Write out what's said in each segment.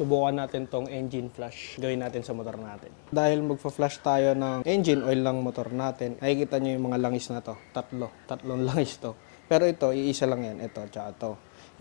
Subukan natin tong engine flush. Gawin natin sa motor natin. Dahil magpa-flush tayo ng engine oil ng motor natin, nakikita nyo yung mga langis na to. Tatlong langis to. Pero ito, iisa lang yan. Ito, tsaka to.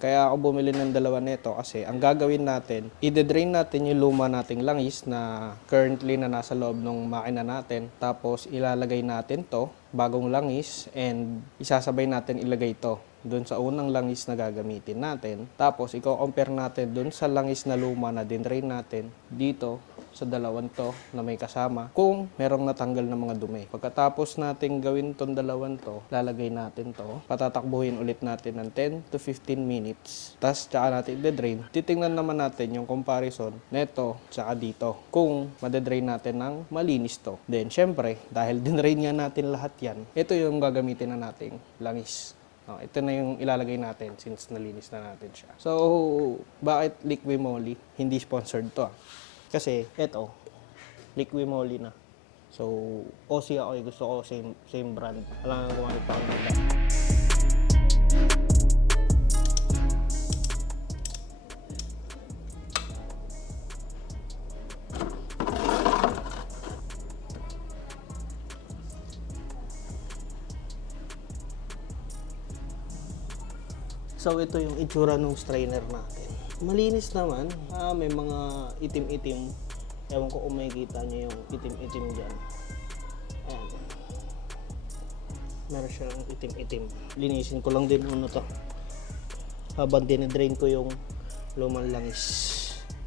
Kaya ako bumili ng dalawa nito kasi ang gagawin natin, i-drain natin yung luma nating langis na currently na nasa loob ng makina natin. Tapos ilalagay natin to, bagong langis, and isasabay natin ilagay to doon sa unang langis na gagamitin natin. Tapos i-compare natin doon sa langis na luma na din-drain natin dito sa dalawang to na may kasama kung merong natanggal na mga dumi. Pagkatapos natin gawin tong dalawang to, lalagay natin to, patatakbuhin ulit natin ng 10 to 15 minutes. Tapos tsaka natin i-drain. Titingnan naman natin yung comparison neto tsaka dito kung madedrain natin ng malinis to. Then syempre, dahil dinrain nga natin lahat yan, ito yung gagamitin na nating langis. Ito na yung ilalagay natin since nalinis na natin siya. So, bakit Liqui Moly? Hindi sponsored to. Kasi, eto, Liqui Moly na. So, Aussie ako eh. Gusto ko same brand. Alam nga gumamit pa ako ng brand. So, ito yung itsura ng strainer natin. Malinis naman. May mga itim-itim. Ewan ko kung makikita nyo yung itim-itim dyan. Ayan. Meron siyang itim-itim. Linisin ko lang din muna to. Habang dinidrain ko yung lumang langis.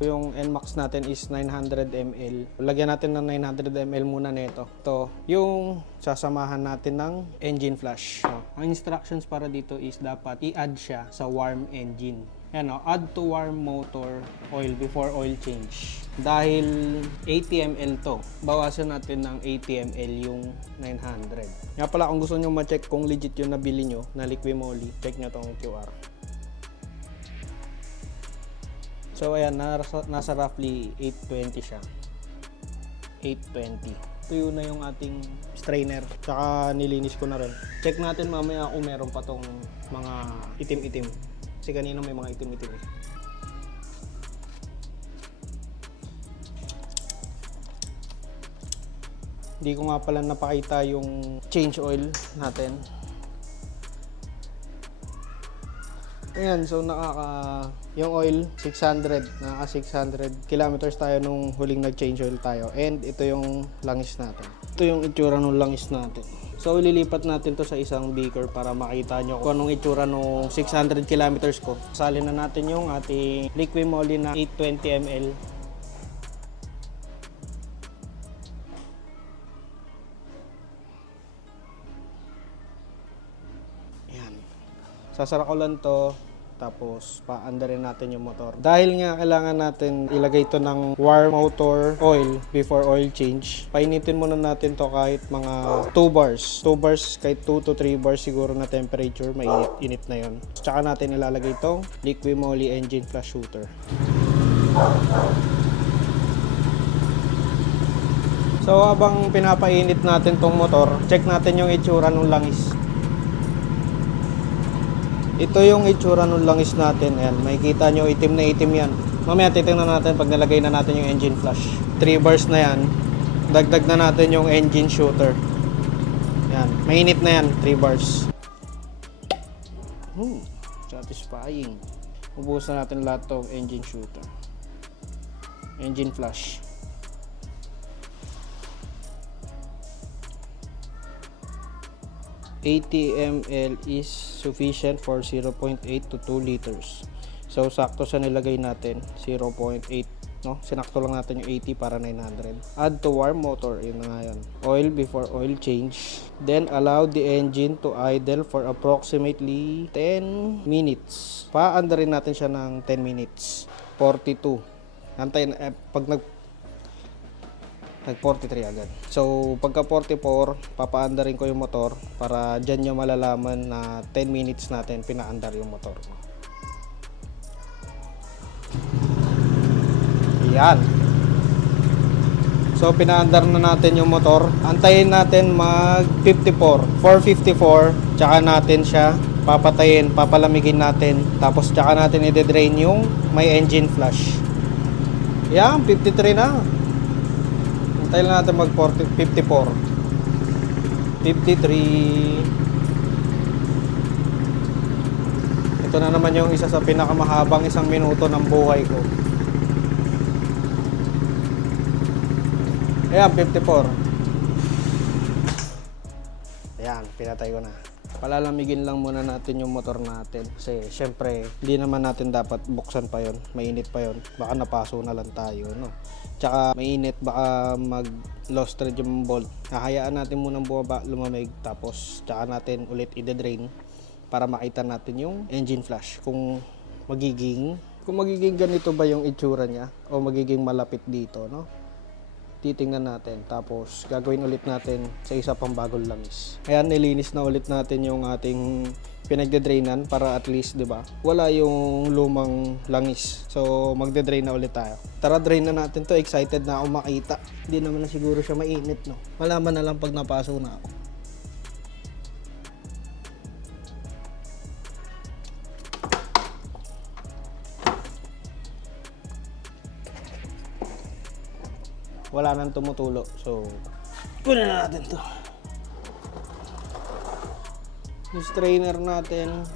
Yung NMAX natin is 900 ml. Lagyan natin ng 900 ml muna nito. Ito, yung sasamahan natin ng engine flush. Ang instructions para dito is dapat i-add siya sa warm engine. Yan o, add to warm motor oil before oil change. Dahil 80 ml to, bawasan natin ng 80 ml yung 900. Nga pala, kung gusto nyo ma-check kung legit yung nabili nyo na Liqui Moly, check nyo tong QR. So ayan, nasa roughly 820 siya. 820. Tuyo na yung ating strainer. Tsaka nilinis ko na rin. Check natin mamaya kung meron pa tong mga itim-itim. Kasi kanina may mga itim-itim eh. Hindi ko nga pala napakita yung change oil natin. Ayan, so yung oil 600, naka 600 kilometers tayo nung huling nag-change oil tayo. And ito yung langis natin. Ito yung itsura ng langis natin. So ililipat natin to sa isang beaker para makita nyo kung anong itsura nung 600 kilometers ko. Salin na natin yung ating Liqui Moly na 820 ml. Sasara ko lang to, tapos paandarin natin yung motor. Dahil nga kailangan natin ilagay to ng warm motor oil before oil change, painitin muna natin to kahit mga 2 bars. 2 bars, kahit 2 to 3 bars siguro na temperature, mainit na yon. Tsaka natin ilalagay tong Liqui Moly engine flush shooter. So habang pinapainit natin tong motor, check natin yung itsura ng langis. Ito yung itsura ng langis natin. Ayan, makikita nyo itim na itim yan. Mamaya titingnan natin pag nalagay na natin yung engine flush. 3 bars na yan. Dagdag na natin yung engine shooter. Ayan, mainit na yan, 3 bars. Satisfying. Ubusan natin lahat ng engine shooter. Engine flush. ml is sufficient for 0.8 to 2 liters. So sakto sa nilagay natin 0.8, no? Sinakto lang natin yung 80 para 900. Add to warm motor, yun na nga yan. Oil before oil change. Then allow the engine to idle for approximately 10 minutes. Paandarin natin siya ng 10 minutes. 42. Antayin pag nag-43 agad. So, pagka 44, papaandarin ko yung motor para dyan nyo malalaman na 10 minutes natin pinaandar yung motor. Yan. So, pinaandar na natin yung motor. Antayin natin mag 54. 454, tsaka natin siya papatayin, papalamigin natin. Tapos, tsaka natin i-drain yung may engine flush. Yan, 53 na. Hintayin lang natin mag 54. 53. Ito na naman yung isa sa pinakamahabang isang minuto ng buhay ko. Ayan, 54. Ayan, pinatay ko na. Palalamigin lang muna natin yung motor natin. Kasi syempre, hindi naman natin dapat buksan pa yon. Mainit pa yon. Baka napaso na lang tayo, no? Tsaka mainit, baka mag-lost thread yung bolt. Hahayaan natin munang bumaba, lumamig. Tapos, tsaka natin ulit i-drain para makita natin yung engine flash. Kung magiging ganito ba yung itsura niya o magiging malapit dito, no? Titingnan natin. Tapos, gagawin ulit natin sa isa pang bagong langis. Ayan, nilinis na ulit natin yung ating pinagdedrainan para at least, di ba, wala yung lumang langis. So, magdedrain na ulit tayo. Tara, drain na natin to. Excited na ako makita. Hindi naman na siguro siya mainit, no? Malaman na lang pag napaso na ako. Wala nang tumutulo. So, kunin na natin to. Yung strainer natin,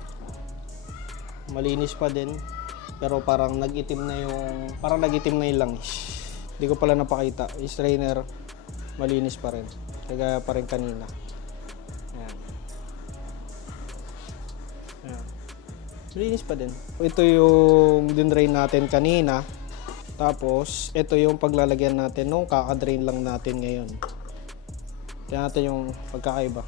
malinis pa din. Pero parang nag-itim na yung langis. Hindi ko pala napakita. Yung strainer, malinis pa rin. Kaya pa rin kanina. Ayan. Ayan. Malinis pa din. Ito yung din-drain natin kanina. Tapos, ito yung paglalagyan natin nung kaka-drain lang natin ngayon. Tignan natin yung pagkakaiba.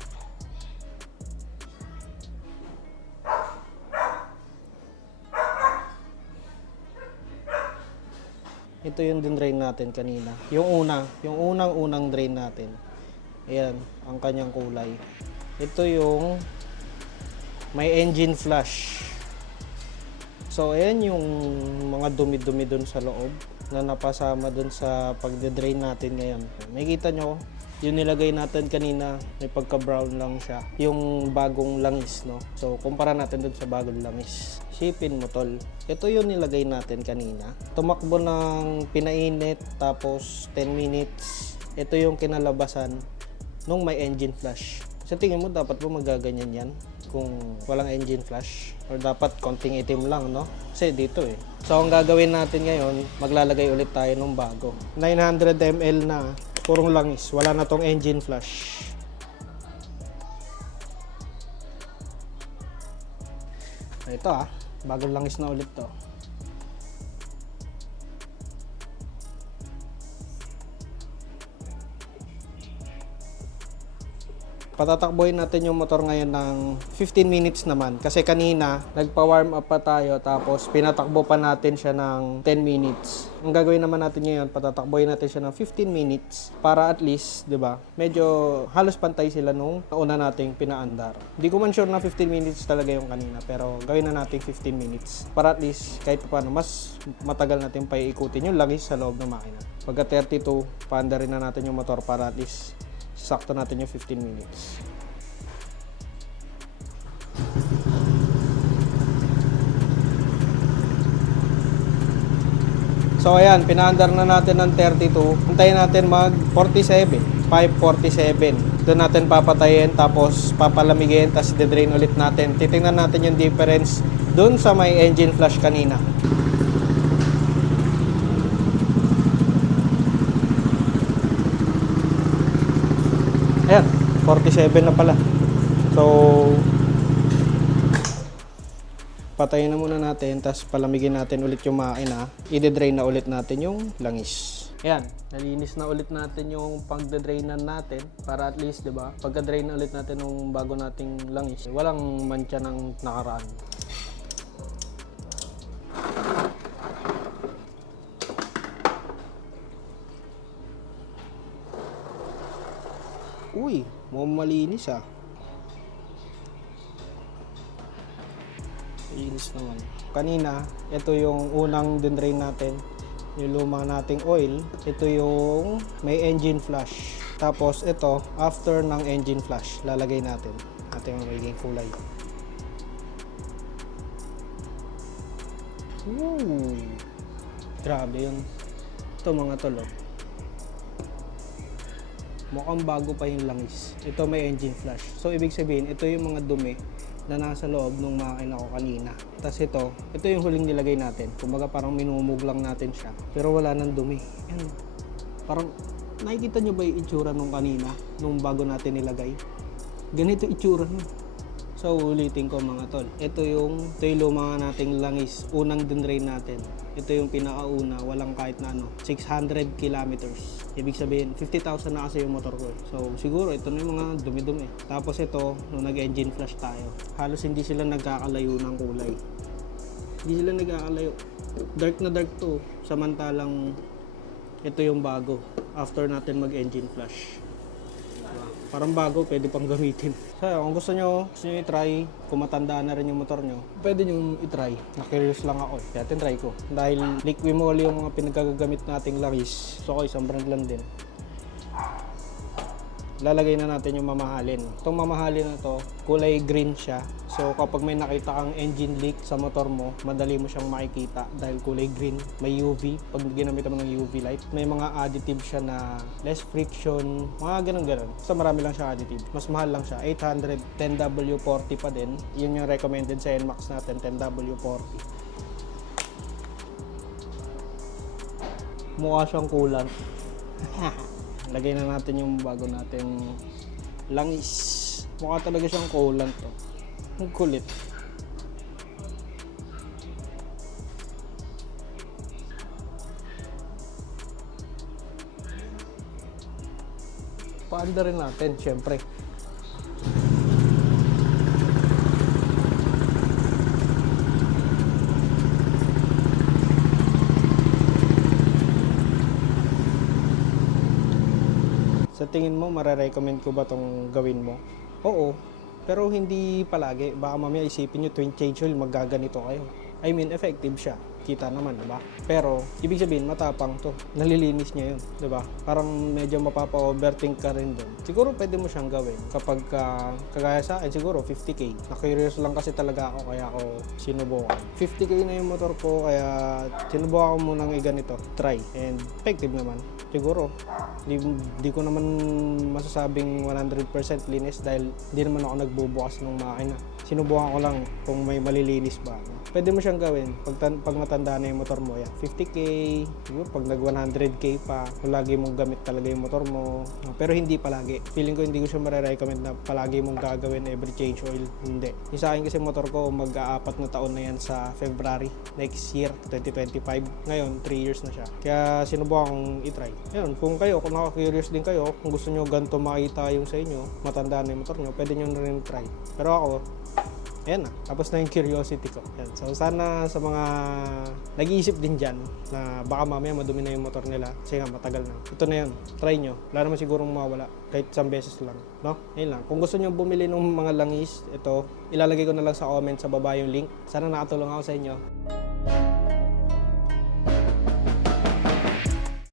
Ito yung din-drain natin kanina. Yung unang drain natin. Ayan, ang kanyang kulay. Ito yung may engine flush. So, ayan yung mga dumi-dumi dun sa loob na napasama dun sa pagde-drain natin ngayon. Makikita nyo, yung nilagay natin kanina, may pagka-brown lang siya. Yung bagong langis, no? So, kumpara natin dun sa bagong langis. Sipin mo, tol. Ito yung nilagay natin kanina. Tumakbo ng pinainit, tapos 10 minutes. Ito yung kinalabasan nung may engine flush. Sa tingin mo, dapat ba magaganyan yan kung walang engine flash? Or dapat konting itim lang, no? Kasi dito eh. So, ang gagawin natin ngayon, maglalagay ulit tayo ng bago. 900 ml na, purong langis. Wala na tong engine flash. Ito bagong langis na ulit to. Patatakbuhin natin yung motor ngayon ng 15 minutes naman. Kasi kanina, nagpa-warm up pa tayo tapos pinatakbo pa natin siya ng 10 minutes. Ang gagawin naman natin ngayon, patatakbuhin natin siya ng 15 minutes para at least, di ba, medyo halos pantay sila nung nauna nating pinaandar. Hindi ko man sure na 15 minutes talaga yung kanina, pero gawin na natin 15 minutes para at least kahit paano mas matagal natin pa iikutin yung langis sa loob ng makina. Pagka 32, paandarin na natin yung motor para at least sakto natin yung 15 minutes. So ayan, pinaandar na natin ng 32. Hintayin natin mag 47, 547. Doon natin papatayin, tapos papalamigin, tapos de-drain ulit natin. Titingnan natin yung difference doon sa may engine flush kanina. Ayan, 47 na pala. So, patayin na muna natin, tapos palamigin natin ulit yung makina. I-drain na ulit natin yung langis. Ayan, nalinis na ulit natin yung pagde-drainan natin para at least, di ba, pagka-drain na ulit natin ng bago nating langis, walang mancha ng nakaraan. Uy, malinis Linis naman. Kanina, ito yung unang din-drain natin. Yung lumang nating oil. Ito yung may engine flush. Tapos ito, after ng engine flush, lalagay natin. Ating magiging kulay. Ooh, grabe yun. Ito mga tol, oh. Mukhang bago pa yung langis. Ito may engine flush. So, ibig sabihin, ito yung mga dumi na nasa loob ng makina ko kanina. Tapos ito yung huling nilagay natin. Kumbaga parang minumug lang natin siya. Pero wala nang dumi. Yan. Parang, nakikita nyo ba yung itsura nung kanina? Nung bago natin nilagay? Ganito itsura nun. So, ulitin ko mga tol. Ito yung lumang nating langis. Unang dinrain natin. Ito yung pinakauna. Walang kahit na ano. 600 kilometers. Ibig sabihin, 50,000 na kasi yung motor ko. So, siguro ito na yung mga dumi-dumi. Tapos ito, nung nag-engine flush tayo. Halos hindi sila nagkakalayo ng kulay. Hindi sila nagkakalayo. Dark na dark to. Samantalang, ito yung bago. After natin mag-engine flush. Parang bago, pwede pang gamitin. So, kung gusto nyo i-try, kung matanda na rin yung motor nyo, pwede nyo i-try. Na-curious lang ako. Kaya try ko. Dahil Liquimoli yung mga pinagagamit nating langis. So, ako isang brand lang din. Lalagay na natin yung mamahalin. Itong mamahalin na to, kulay green siya. So kapag may nakita kang engine leak sa motor mo, madali mo siyang makikita dahil kulay green. May UV, pag ginamit mo ng UV light. May mga additive siya na less friction, mga ganun-ganun. So marami lang siya additive. Mas mahal lang siya, 800, 10W40 pa din. Yun yung recommended sa NMAX natin, 10W40. Mukha siyang coolant. Lagay na natin yung bago nating langis. Mukha talaga siyang coolant to. Ang kulit. Paanda rin natin, syempre. Sa tingin mo, marirecommend ko ba itong gawin mo? Oo, pero hindi palagi. Baka mamaya isipin nyo, twin change oil, magaganito kayo. I mean, effective siya. Kita naman, diba? Pero, ibig sabihin, matapang to. Nalilinis niya yun, diba? Parang medyo mapapa-overthink ka rin doon. Siguro pwede mo siyang gawin. Kapag kagaya sa akin, siguro 50K. Na-curious lang kasi talaga ako, kaya ako sinubukan. 50K na yung motor ko, kaya sinubukan ko munang i-ganito. Try. And effective naman. Siguro, di ko naman masasabing 100% linis dahil hindi naman ako nagbubukas ng makina. Sinubukan ko lang kung may malilinis ba. Pwede mo siyang gawin pag matanda na yung motor mo. Yan, 50K, siguro pag nag 100K pa, kung lagi mong gamit talaga yung motor mo. Pero hindi palagi. Feeling ko hindi ko siya marirecommend na palagi mong gagawin every change oil. Hindi. Yung sa akin kasi motor ko, mag-4 na taon na yan sa February next year, 2025. Ngayon, 3 years na siya. Kaya sinubukan kong i-try. Ayun, kung naka-curious din kayo, kung gusto nyo ganito makita yung sa inyo, matanda na yung motor nyo, pwede nyo na rin try. Pero ako, ayan na, tapos na yung curiosity ko. Ayan. So sana sa mga nag-iisip din dyan na baka mamaya madumi na yung motor nila kasi nga matagal na. Ito na yun, try nyo. Wala naman sigurong mawala kahit isang beses lang. No? Ayun lang. Kung gusto nyo bumili ng mga langis, ito, ilalagay ko na lang sa comment sa baba yung link. Sana nakatulong ako sa inyo.